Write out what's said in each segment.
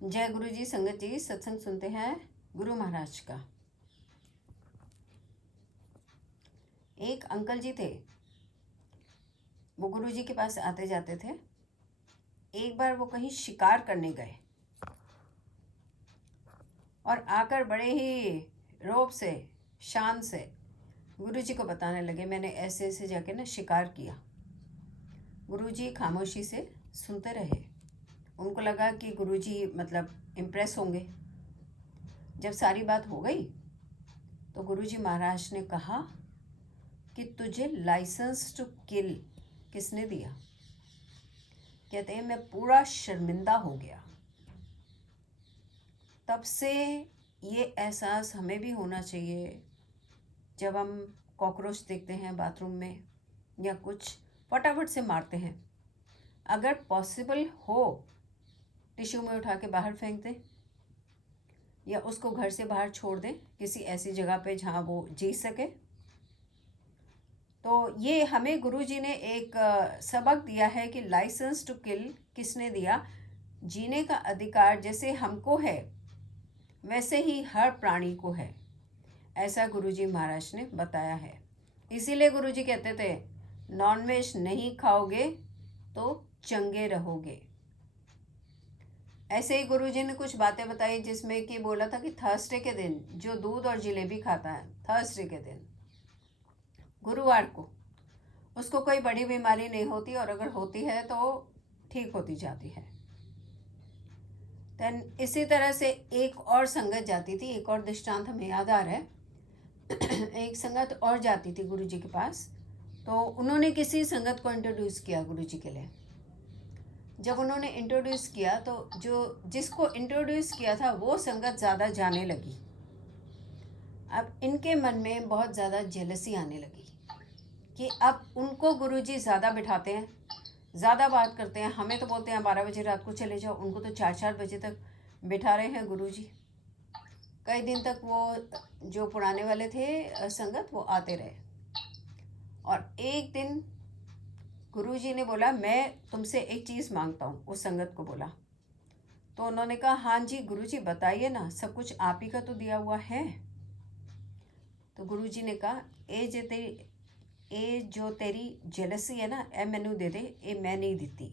जय गुरु जी। संगत जी, सत्संग सुनते हैं गुरु महाराज का। एक अंकल जी थे, वो गुरु जी के पास आते जाते थे। एक बार वो कहीं शिकार करने गए और आकर बड़े ही रौब से, शान से गुरु जी को बताने लगे, मैंने ऐसे ऐसे जाके ना शिकार किया। गुरु जी खामोशी से सुनते रहे। उनको लगा कि गुरुजी मतलब इम्प्रेस होंगे। जब सारी बात हो गई तो गुरुजी महाराज ने कहा कि तुझे लाइसेंस टू किल किसने दिया? कहते हैं मैं पूरा शर्मिंदा हो गया। तब से ये एहसास हमें भी होना चाहिए, जब हम कॉकरोच देखते हैं बाथरूम में या कुछ, फटाफट से मारते हैं। अगर पॉसिबल हो टिश्यू में उठा के बाहर फेंक दें या उसको घर से बाहर छोड़ दें किसी ऐसी जगह पे जहाँ वो जी सके। तो ये हमें गुरुजी ने एक सबक दिया है कि लाइसेंस टू किल किसने दिया? जीने का अधिकार जैसे हमको है वैसे ही हर प्राणी को है, ऐसा गुरुजी महाराज ने बताया है। इसीलिए गुरुजी कहते थे नॉनवेज नहीं खाओगे तो चंगे रहोगे। ऐसे ही गुरुजी ने कुछ बातें बताई जिसमें कि बोला था कि थर्सडे के दिन जो दूध और जलेबी खाता है, थर्सडे के दिन गुरुवार को, उसको कोई बड़ी बीमारी नहीं होती, और अगर होती है तो ठीक होती जाती है। देन इसी तरह से एक और संगत जाती थी, एक और दृष्टांत हमें याद आ रहा है। एक संगत और जाती थी गुरुजी के पास, तो उन्होंने किसी संगत को इंट्रोड्यूस किया गुरुजी के लिए। जब उन्होंने इंट्रोड्यूस किया तो जो जिसको इंट्रोड्यूस किया था वो संगत ज़्यादा जाने लगी। अब इनके मन में बहुत ज़्यादा जेलसी आने लगी कि अब उनको गुरुजी ज़्यादा बिठाते हैं, ज़्यादा बात करते हैं। हमें तो बोलते हैं 12 बजे रात को चले जाओ, उनको तो 4-4 बजे तक बिठा रहे हैं गुरुजी। कई दिन तक वो जो पुराने वाले थे संगत, वो आते रहे। और एक दिन गुरुजी ने बोला मैं तुमसे एक चीज़ मांगता हूँ, उस संगत को बोला। तो उन्होंने कहा हाँ जी गुरुजी बताइए ना, सब कुछ आप ही का तो दिया हुआ है। तो गुरुजी ने कहा ए जो तेरी जेलसी है ना, ए मैनू दे दे, ए मैं नहीं देती।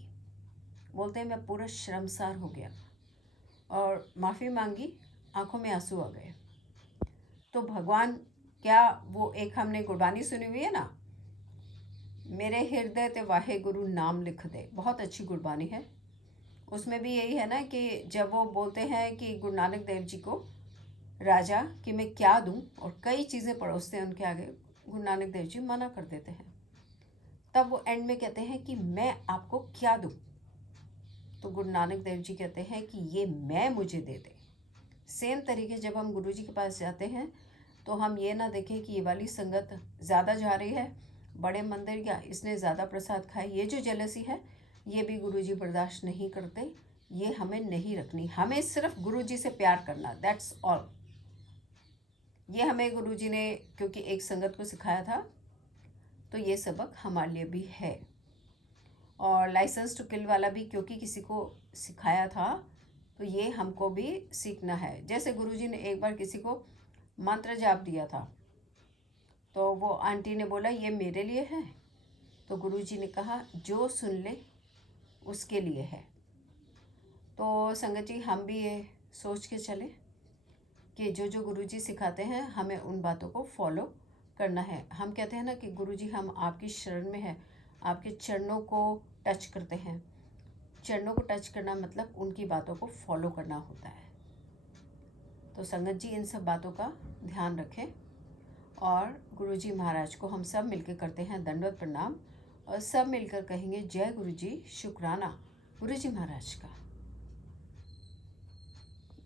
बोलते हैं मैं पूरा शर्मसार हो गया और माफ़ी मांगी, आंखों में आंसू आ गए। तो भगवान क्या, वो एक हमने गुरबानी सुनी हुई है ना, मेरे हृदय ते वाहे गुरु नाम लिख दे, बहुत अच्छी गुरबानी है। उसमें भी यही है ना कि जब वो बोलते हैं कि गुरु नानक देव जी को राजा कि मैं क्या दूं, और कई चीज़ें परोसते हैं उनके आगे, गुरु नानक देव जी मना कर देते हैं। तब वो एंड में कहते हैं कि मैं आपको क्या दूं? तो गुरु नानक देव जी कहते हैं कि ये मैं मुझे दे दे। सेम तरीके जब हम गुरु जी के पास जाते हैं तो हम ये ना देखें कि ये वाली संगत ज़्यादा जा रही है बड़े मंदिर, या इसने ज़्यादा प्रसाद खाए। ये जो जेलसी है ये भी गुरु जी बर्दाश्त नहीं करते, ये हमें नहीं रखनी। हमें सिर्फ गुरु जी से प्यार करना, दैट्स ऑल। ये हमें गुरु जी ने क्योंकि एक संगत को सिखाया था, तो ये सबक हमारे लिए भी है। और लाइसेंस टू किल वाला भी क्योंकि किसी को सिखाया था, तो ये हमको भी सीखना है। जैसे गुरुजी ने एक बार किसी को मंत्र जाप दिया था, तो वो आंटी ने बोला ये मेरे लिए है, तो गुरुजी ने कहा जो सुन ले उसके लिए है। तो संगत जी हम भी ये सोच के चले कि जो जो गुरुजी सिखाते हैं हमें उन बातों को फॉलो करना है। हम कहते हैं ना कि गुरुजी हम आपकी शरण में हैं, आपके चरणों को टच करते हैं। चरणों को टच करना मतलब उनकी बातों को फॉलो करना होता है। तो संगत जी इन सब बातों का ध्यान रखें, और गुरुजी महाराज को हम सब मिलकर करते हैं दंडवत प्रणाम, और सब मिलकर कहेंगे जय गुरुजी, शुक्राना गुरुजी महाराज का।